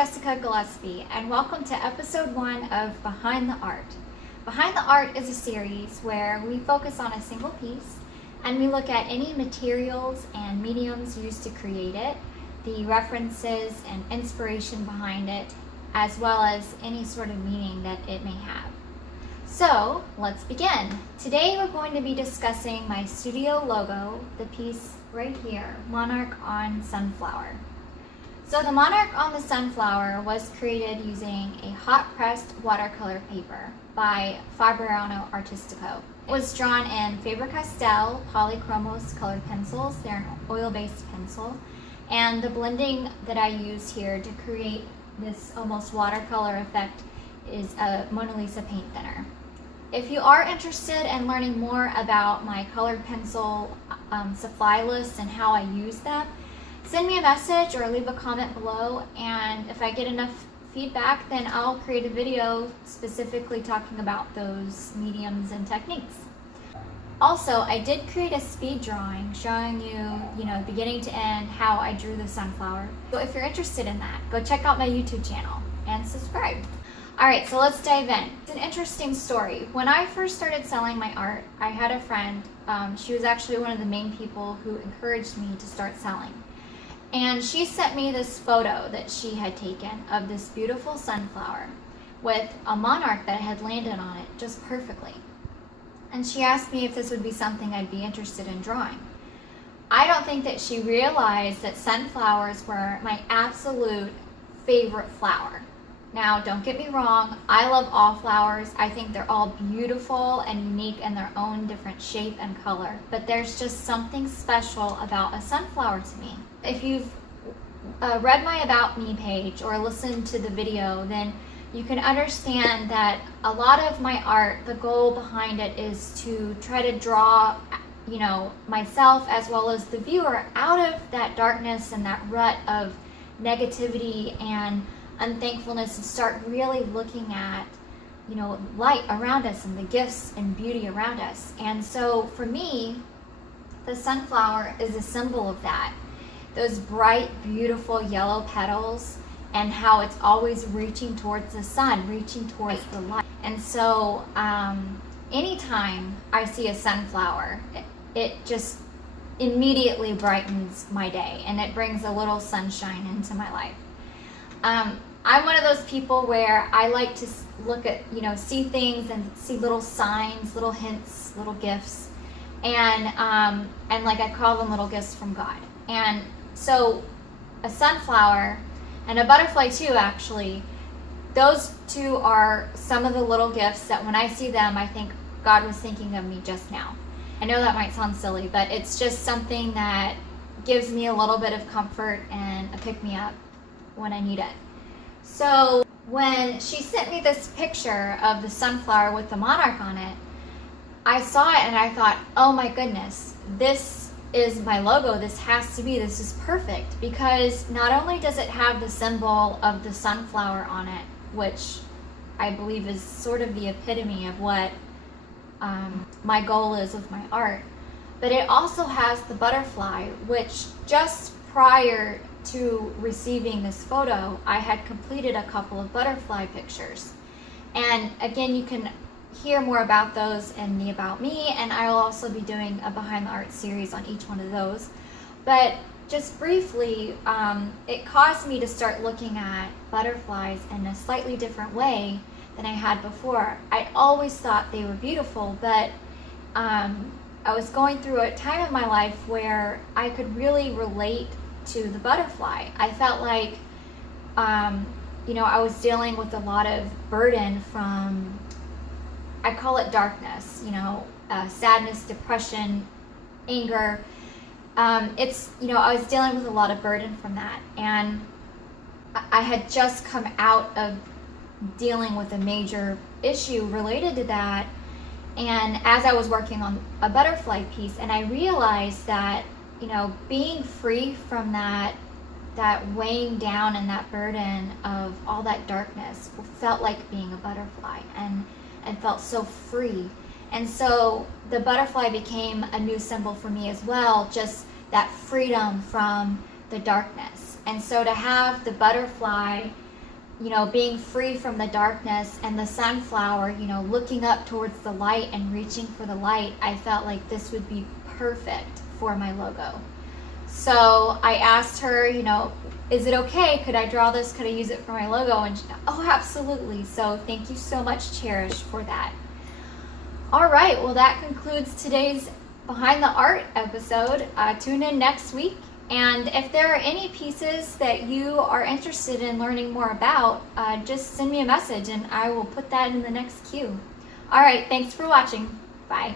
Jessica Gillespie, and welcome to episode 1 of Behind the Art. Behind the Art is a series where we focus on a single piece and we look at any materials and mediums used to create it, the references and inspiration behind it, as well as any sort of meaning that it may have. So let's begin. Today we're going to be discussing my studio logo, the piece right here, Monarch on Sunflower. So the Monarch on the Sunflower was created using a hot-pressed watercolor paper by Fabriano Artistico. It was drawn in Faber-Castell Polychromos colored pencils. They're an oil-based pencil. And the blending that I use here to create this almost watercolor effect is a Mona Lisa paint thinner. If you are interested in learning more about my colored pencil supply list and how I use them, send me a message or leave a comment below, and if I get enough feedback, then I'll create a video specifically talking about those mediums and techniques. Also, I did create a speed drawing showing you, beginning to end, how I drew the sunflower. So if you're interested in that, go check out my YouTube channel and subscribe. Alright, so let's dive in. It's an interesting story. When I first started selling my art, I had a friend. She was actually one of the main people who encouraged me to start selling. And she sent me this photo that she had taken of this beautiful sunflower with a monarch that had landed on it just perfectly. And she asked me if this would be something I'd be interested in drawing. I don't think that she realized that sunflowers were my absolute favorite flower. Now, don't get me wrong, I love all flowers. I think they're all beautiful and unique in their own different shape and color. But there's just something special about a sunflower to me. If you've read my About Me page or listened to the video, then you can understand that a lot of my art, the goal behind it is to try to draw, myself as well as the viewer out of that darkness and that rut of negativity and unthankfulness and start really looking at, light around us and the gifts and beauty around us. And so for me, the sunflower is a symbol of that. Those bright, beautiful yellow petals and how it's always reaching towards the sun, reaching towards the light. And so anytime I see a sunflower, it just immediately brightens my day and it brings a little sunshine into my life. I'm one of those people where I like to look at, see things and see little signs, little hints, little gifts, and like I call them little gifts from God. And so a sunflower and a butterfly too, actually, those two are some of the little gifts that when I see them, I think God was thinking of me just now. I know that might sound silly, but it's just something that gives me a little bit of comfort and a pick-me-up when I need it. So when she sent me this picture of the sunflower with the monarch on it, I saw it and I thought, oh my goodness, this is my logo. This is perfect, because not only does it have the symbol of the sunflower on it, which I believe is sort of the epitome of what my goal is with my art, but it also has the butterfly, which just prior to receiving this photo, I had completed a couple of butterfly pictures. And again, you can hear more about those in the About Me, and I will also be doing a Behind the Art series on each one of those. But just briefly, it caused me to start looking at butterflies in a slightly different way than I had before. I always thought they were beautiful, but I was going through a time in my life where I could really relate to the butterfly. I felt like, I was dealing with a lot of burden from, I call it darkness, sadness, depression, anger. I was dealing with a lot of burden from that. And I had just come out of dealing with a major issue related to that. And as I was working on a butterfly piece, and I realized that, being free from that weighing down and that burden of all that darkness felt like being a butterfly and felt so free. And so the butterfly became a new symbol for me as well, just that freedom from the darkness. And so to have the butterfly being free from the darkness, and the sunflower, looking up towards the light and reaching for the light, I felt like this would be perfect for my logo. So I asked her, is it okay? Could I draw this? Could I use it for my logo? And she, oh, absolutely. So thank you so much, Cherish, for that. All right, well, that concludes today's Behind the Art episode. Tune in next week. And if there are any pieces that you are interested in learning more about, just send me a message and I will put that in the next queue. All right, thanks for watching. Bye.